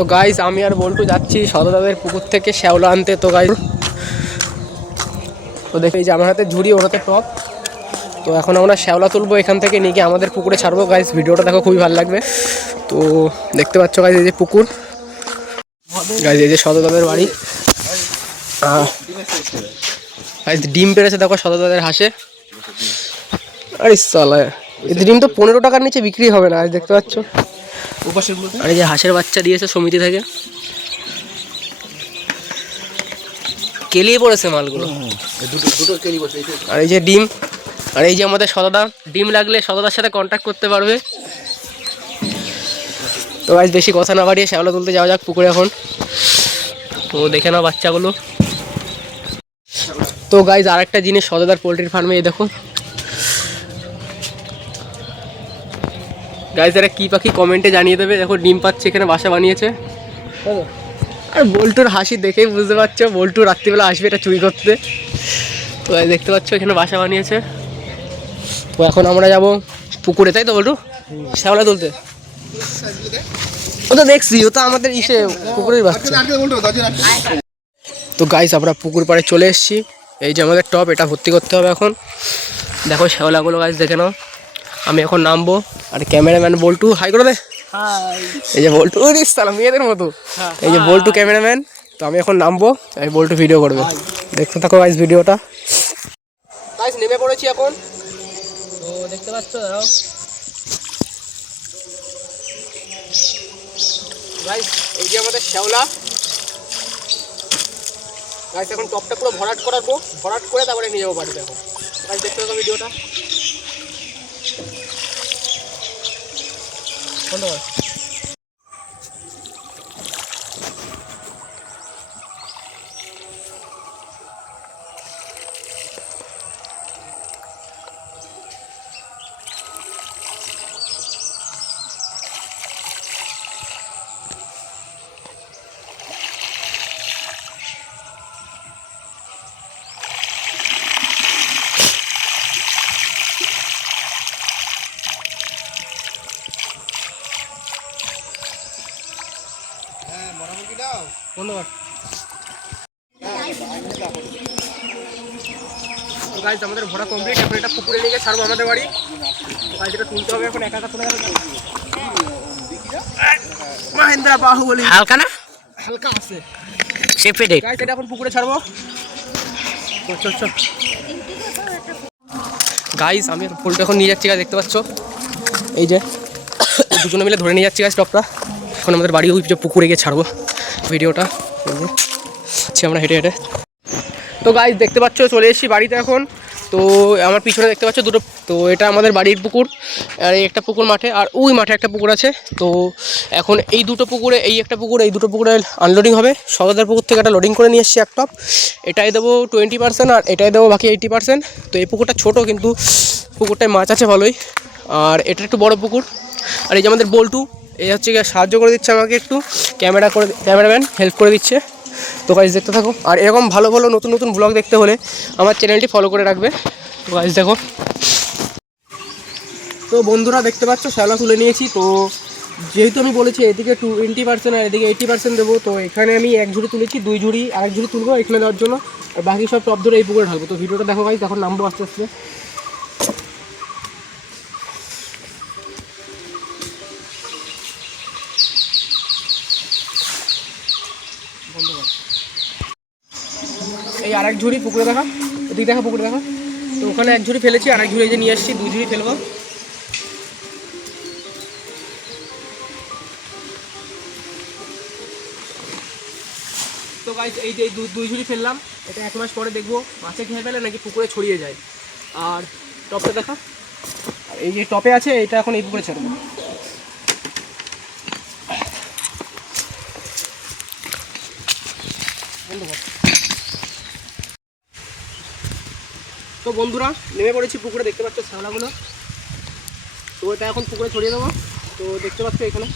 তো গাইস আমি আর বল্টু যাচ্ছি সদদাদের পুকুর থেকে শ্যাওলা আনতে। তো গাইস তো দেখে এই যে আমার হাতে ঝুড়ি, ওর হাতে টপ। তো এখন আমরা শ্যাওলা তুলবো, এখান থেকে নিয়ে গিয়ে আমাদের পুকুরে ছাড়বো। গাইস ভিডিওটা দেখো, খুবই ভালো লাগবে। তো দেখতে পাচ্ছ গাইস এই যে পুকুর, গাইস এই যে সদদাদের বাড়ি। গাইস ডিম পেড়েছে দেখো সদদাদের হাঁসে। আরে সালা, এই ডিম তো 15 টাকার নিচে বিক্রি হবে না। আজ দেখতে পাচ্ছ আর এই যে হাঁসের বাচ্চা দিয়েছে সমিতি থেকে, কেলিয়ে পড়েছে মালগুলো। আর এই যে ডিম, আর এই যে আমাদের সদদা। ডিম লাগলে সদদার সাথে কন্ট্যাক্ট করতে পারবে। তো আজ বেশি কথা না বাড়িয়ে শ্যাওলা তুলতে যাওয়া যাক পুকুরে এখন। তো দেখে নাও বাচ্চাগুলো। তো গাইজ আর একটা জিনিস সদদার পোলট্রির ফার্মে, এই দেখো গাইজ এরা কী পাখি কমেন্টে জানিয়ে দেবে। দেখো ডিম পাচ্ছে, এখানে বাসা বানিয়েছে। আর বল্টুর হাসি দেখেই বুঝতে পারছো বল্টু রাত্রিবেলা আসবে এটা চুরি করতে। তো দেখতে পাচ্ছ এখানে বাসা বানিয়েছে। তো এখন আমরা যাব পুকুরে, তাই তো বল্টু, শ্যাওলা তুলতে। ও তো দেখছি, ও তো আমাদের ইসে পুকুরের বাচ্চা। তো গাইস আমরা পুকুর পাড়ে চলে এসেছি। এই যে আমাদের টপ, এটা ভর্তি করতে হবে এখন। দেখো শ্যাওলাগুলো গাইস দেখে নাও। আমি এখন নামবো, আর ক্যামেরাম্যান বল্টু হাই করে দে। এই যে বল্টু, সালাম মেয়েদের মতো। এই যে বল্টু ক্যামেরাম্যান। তো আমি এখন নামবো, এই বল্টু ভিডিও করবে। দেখতে থাকো গাইস ভিডিওটা। গাইস নেমে পড়েছি এখন। তো দেখতে পাচ্ছ দাঁড়াও গাইস, এই যে আমাদের শ্যাওলা। গাইস এখন টপটা পুরো ভরাট করাবো, ভরাট করে তারপরে নিয়ে যাবো বাড়ি। দেখো গাইস দেখতে থাকো ভিডিওটা। ধন্যবাদ। ধন্যবাদ। গাইস আমাদের ভরা কমপ্লিট, এখন এটা পুকুরে নিয়ে গিয়ে ছাড়বো আমাদের বাড়ি। গাইস এটা তুলতে হবে এখন, একা একা তুলে গেল। মহেন্দ্রা বাহুবলী হালকা না, হালকা আছে সেফেটে। গাইস এটা এখন পুকুরে ছাড়বো। চল চল গাইস, আমি ফুলটা এখন নিয়ে যাচ্ছি। গাইস দেখতে পাচ্ছ এই যে দুজনে মিলে ধরে নিয়ে যাচ্ছি গাইস টপটা। এখন আমাদের বাড়ি ওই পুকুরে গিয়ে ছাড়বো। ভিডিওটা আমরা হেঁটে হেঁটে। তো গাইস দেখতে পাচ্ছ চলে এসেছি বাড়িতে এখন। তো আমার পিছনে দেখতে পাচ্ছ দুটো, তো এটা আমাদের বাড়ির পুকুর। আর এই একটা পুকুর মাঠে, আর ওই মাঠে একটা পুকুর আছে। তো এখন এই দুটো পুকুরে, এই একটা পুকুর, এই দুটো পুকুরে আনলোডিং হবে। সদরদার পুকুর থেকে একটা লোডিং করে নিয়ে এসেছি এক টপ। এটাই দেবো 20%, আর এটাই দেবো বাকি 80%। তো এই পুকুরটা ছোটো, কিন্তু পুকুরটায় মাছ আছে ভালোই। আর এটা একটু বড় পুকুর। আর এই যে আমাদের বল্টু, এই হচ্ছে সাহায্য করে দিচ্ছে আমাকে একটু, ক্যামেরাম্যান হেল্প করে দিচ্ছে। তো গাইস দেখতে থাকো। আর এরকম ভালো ভালো নতুন নতুন ব্লগ দেখতে হলে আমার চ্যানেলটি ফলো করে রাখবে। তো গাইস দেখো, তো বন্ধুরা দেখতে পাচ্ছ শ্যাওলা তুলে নিয়েছি। তো যেহেতু আমি বলেছি এদিকে 20% আর এদিকে 80% দেবো, তো এখানে আমি এক ঝুড়ি তুলেছি, 2 ঝুড়ি আরেক ঝুড়ি তুলবো এখানে দেওয়ার জন্য। আর বাকি সব টপ ধরে এই পুকুরে ঢালবো। তো ভিডিওটা দেখো গাইস, এখন নামবো আস্তে আস্তে। এই আরেক ঝুড়ি পুকুরে দেখা, এদিকে দেখা পুকুরে দেখা। তো ওখানে এক ঝুড়ি ফেলেছি, আরেক ঝুড়ি যে নিয়ে এসেছি, 2 ঝুড়ি ফেলবো। তো গাইস এই যে 2 ঝুড়ি ফেললাম, এটা 1 মাস পরে দেখবো মাছে খেয়ে ফেলে নাকি পুকুরে ছড়িয়ে যায়। আর টপটা দেখা, আর এই যে টপে আছে এটা এখন এই পুকুরে ছাড়বো। তো বন্ধুরা নেমে পড়েছি পুকুরে, দেখতে পাচ্ছ শ্যাওলাগুলো। তো এটা এখন পুকুরে ছড়িয়ে দেবো। তো দেখতে পাচ্ছ এখানে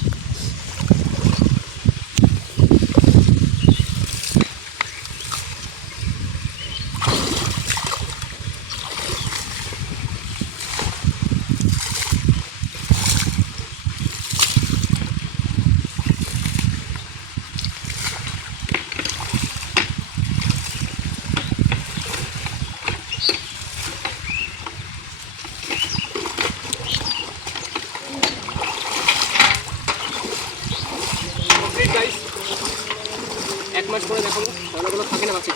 গাইস, 1 মাস পরে দেখাবো, ঝর্ণাগুলো থাকে না মাছের